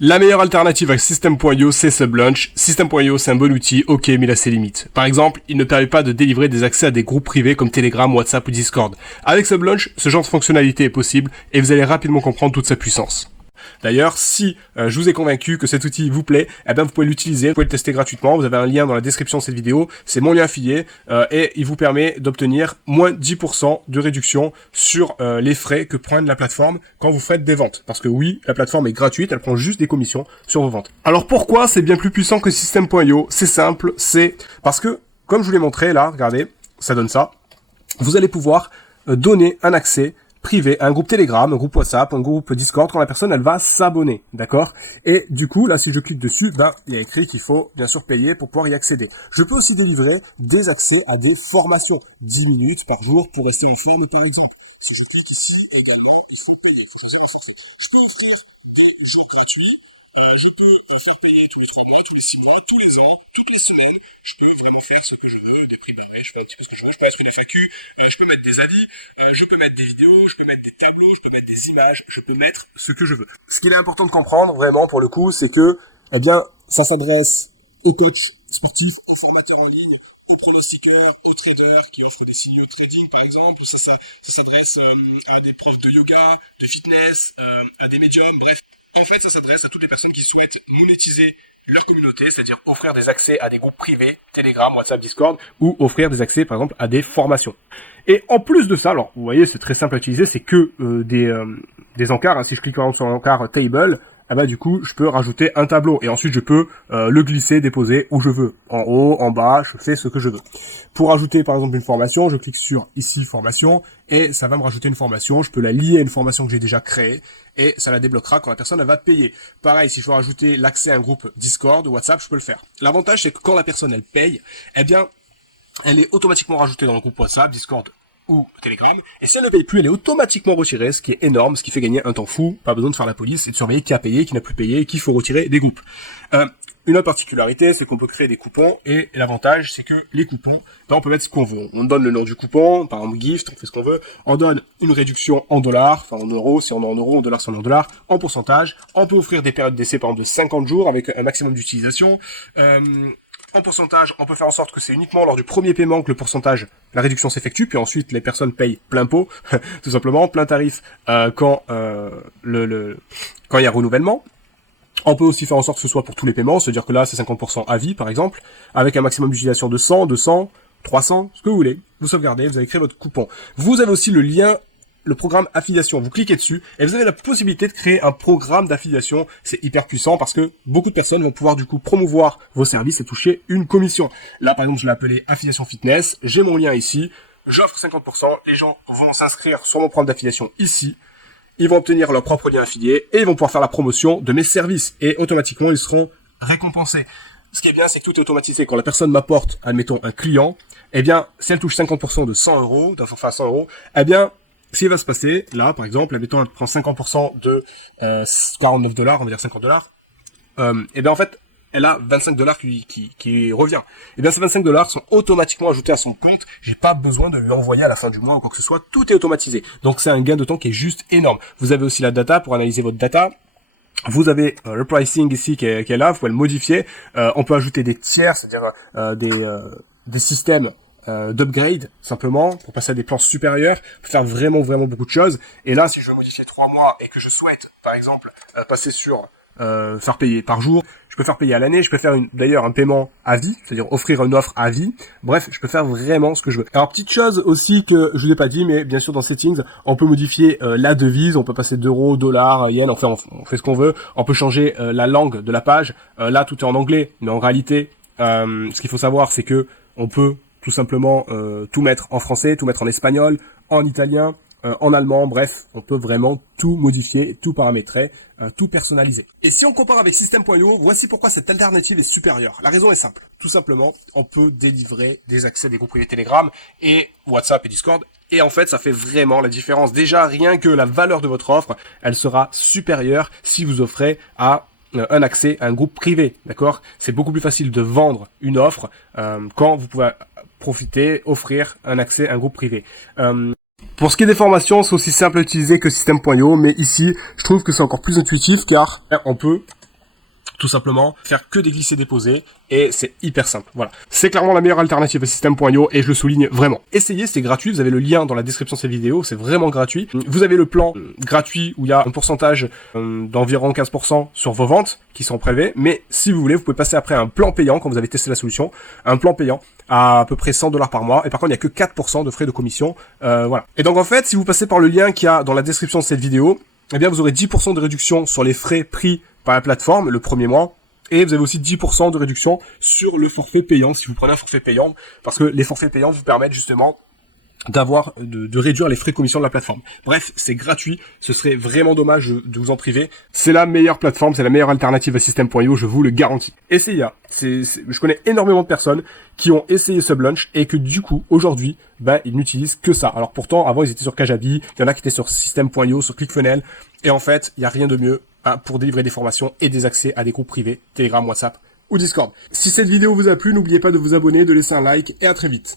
La meilleure alternative à System.io, c'est Sublunch. System.io, c'est un bon outil, ok, mais il a ses limites. Par exemple, il ne permet pas de délivrer des accès à des groupes privés comme Telegram, WhatsApp ou Discord. Avec Sublunch, ce genre de fonctionnalité est possible et vous allez rapidement comprendre toute sa puissance. D'ailleurs, si je vous ai convaincu que cet outil vous plaît, eh ben vous pouvez l'utiliser, vous pouvez le tester gratuitement, vous avez un lien dans la description de cette vidéo, c'est mon lien affilié, et il vous permet d'obtenir moins 10% de réduction sur les frais que prend la plateforme quand vous faites des ventes. Parce que oui, la plateforme est gratuite, elle prend juste des commissions sur vos ventes. Alors pourquoi c'est bien plus puissant que System.io? C'est simple, c'est parce que, comme je vous l'ai montré là, regardez, ça donne ça, vous allez pouvoir donner un accès privé à un groupe Telegram, un groupe WhatsApp, un groupe Discord quand la personne elle va s'abonner, d'accord? Et du coup, là si je clique dessus, il y a écrit qu'il faut bien sûr payer pour pouvoir y accéder. Je peux aussi délivrer des accès à des formations, 10 minutes par jour pour rester en forme par exemple. Si je clique ici également, il faut payer. Il faut choisir en sorte. Je peux offrir des jours gratuits. Je peux faire payer tous les 3 mois, tous les 6 mois, tous les ans, toutes les semaines. Je peux vraiment faire ce que je veux, des prix barrés, je fais un petit peu ce que je veux, je peux mettre une FAQ, je peux mettre des avis, je peux mettre des vidéos, je peux mettre des tableaux, je peux mettre des images, je peux mettre ce que je veux. Ce qu'il est important de comprendre vraiment pour le coup, c'est que, eh bien, ça s'adresse aux coachs sportifs, aux formateurs en ligne, aux pronostiqueurs, aux traders qui offrent des signaux de trading par exemple, ça s'adresse à des profs de yoga, de fitness, à des médiums, bref. En fait, ça s'adresse à toutes les personnes qui souhaitent monétiser leur communauté, c'est-à-dire offrir des accès à des groupes privés, Telegram, WhatsApp, Discord, ou offrir des accès, par exemple, à des formations. Et en plus de ça, alors, vous voyez, c'est très simple à utiliser, c'est que des encarts. Hein. Si je clique par exemple sur l'encart Table, du coup, je peux rajouter un tableau. Et ensuite, je peux le glisser, déposer où je veux. En haut, en bas, je fais ce que je veux. Pour ajouter, par exemple, une formation, je clique sur ici, formation, et ça va me rajouter une formation. Je peux la lier à une formation que j'ai déjà créée, et ça la débloquera quand la personne elle va payer. Pareil, si je veux rajouter l'accès à un groupe Discord ou WhatsApp, je peux le faire. L'avantage, c'est que quand la personne, elle paye, eh bien, elle est automatiquement rajoutée dans le groupe WhatsApp, Discord ou Telegram, et si elle ne paye plus, elle est automatiquement retirée, ce qui est énorme, ce qui fait gagner un temps fou, pas besoin de faire la police et de surveiller qui a payé, qui n'a plus payé, et qu'il faut retirer des groupes. Une autre particularité, c'est qu'on peut créer des coupons, et l'avantage, c'est que les coupons, on peut mettre ce qu'on veut. On donne le nom du coupon, par exemple gift, on fait ce qu'on veut, on donne une réduction en dollars, enfin en euros, si on est en euros, en dollars, si on est en dollars, en pourcentage, on peut offrir des périodes d'essai, par exemple, de 50 jours, avec un maximum d'utilisation, en pourcentage, on peut faire en sorte que c'est uniquement lors du premier paiement que le pourcentage, la réduction s'effectue, puis ensuite les personnes payent plein pot, tout simplement, plein tarif quand il y a renouvellement. On peut aussi faire en sorte que ce soit pour tous les paiements, c'est-à-dire que là c'est 50% à vie par exemple, avec un maximum d'utilisation de 100, 200, 300, ce que vous voulez. Vous sauvegardez, vous avez créé votre coupon. Vous avez aussi le lien, le programme affiliation. Vous cliquez dessus et vous avez la possibilité de créer un programme d'affiliation. C'est hyper puissant parce que beaucoup de personnes vont pouvoir du coup promouvoir vos services et toucher une commission. Là par exemple je l'ai appelé affiliation fitness, j'ai mon lien ici, j'offre 50%, les gens vont s'inscrire sur mon programme d'affiliation ici, ils vont obtenir leur propre lien affilié et ils vont pouvoir faire la promotion de mes services et automatiquement ils seront récompensés. Ce qui est bien, c'est que tout est automatisé. Quand la personne m'apporte, admettons, un client, eh bien, si elle touche 50% de 100 euros, d'un forfait à 100 euros, eh bien, ce qui va se passer, là, par exemple, admettons, elle prend 50% de 49 $, on va dire 50 $, eh bien, en fait, elle a 25 $ qui revient. Et bien, ces 25 $ sont automatiquement ajoutés à son compte. J'ai pas besoin de lui envoyer à la fin du mois ou quoi que ce soit. Tout est automatisé. Donc, c'est un gain de temps qui est juste énorme. Vous avez aussi la data pour analyser votre data. Vous avez le pricing ici qui est là. Vous pouvez le modifier. On peut ajouter des tiers, c'est-à-dire des systèmes d'upgrade simplement pour passer à des plans supérieurs, pour faire vraiment beaucoup de choses. Et là, si je veux modifier 3 mois et que je souhaite, par exemple, passer sur faire payer par jour, je peux faire payer à l'année, je peux faire d'ailleurs un paiement à vie, c'est-à-dire offrir une offre à vie. Bref, je peux faire vraiment ce que je veux. Alors petite chose aussi que je vous ai pas dit, mais bien sûr dans Settings, on peut modifier la devise, on peut passer d'euros, dollars, yens, on fait ce qu'on veut. On peut changer la langue de la page. Là tout est en anglais, mais en réalité, ce qu'il faut savoir, c'est que on peut tout simplement tout mettre en français, tout mettre en espagnol, en italien, en allemand, bref, on peut vraiment tout modifier, tout paramétrer, tout personnaliser. Et si on compare avec System.io, voici pourquoi cette alternative est supérieure. La raison est simple. Tout simplement, on peut délivrer des accès à des groupes privés Telegram et WhatsApp et Discord. Et en fait, ça fait vraiment la différence. Déjà, rien que la valeur de votre offre, elle sera supérieure si vous offrez un accès à un groupe privé, d'accord? C'est beaucoup plus facile de vendre une offre quand vous pouvez offrir un accès à un groupe privé. Pour ce qui est des formations, c'est aussi simple à utiliser que System.io, mais ici, je trouve que c'est encore plus intuitif car on peut Tout simplement, faire que des glissés-déposés, et c'est hyper simple. Voilà. C'est clairement la meilleure alternative à System.io, et je le souligne vraiment. Essayez, c'est gratuit, vous avez le lien dans la description de cette vidéo, c'est vraiment gratuit. Vous avez le plan gratuit où il y a un pourcentage d'environ 15% sur vos ventes qui sont prélevées, mais si vous voulez, vous pouvez passer après un plan payant quand vous avez testé la solution, un plan payant à peu près 100 $ par mois, et par contre il n'y a que 4% de frais de commission, voilà. Et donc en fait, si vous passez par le lien qu'il y a dans la description de cette vidéo, eh bien vous aurez 10% de réduction sur les frais pris par la plateforme le premier mois, et vous avez aussi 10% de réduction sur le forfait payant si vous prenez un forfait payant, parce que les forfaits payants vous permettent justement de réduire les frais de commission de la plateforme. Bref, c'est gratuit, ce serait vraiment dommage de vous en priver. C'est la meilleure plateforme, c'est la meilleure alternative à System.io, je vous le garantis. Essayez, je connais énormément de personnes qui ont essayé Sublunch et que du coup, aujourd'hui, ils n'utilisent que ça. Alors pourtant, avant, ils étaient sur Kajabi, il y en a qui étaient sur System.io, sur ClickFunnels, et en fait, il n'y a rien de mieux pour délivrer des formations et des accès à des groupes privés, Telegram, WhatsApp ou Discord. Si cette vidéo vous a plu, n'oubliez pas de vous abonner, de laisser un like, et à très vite.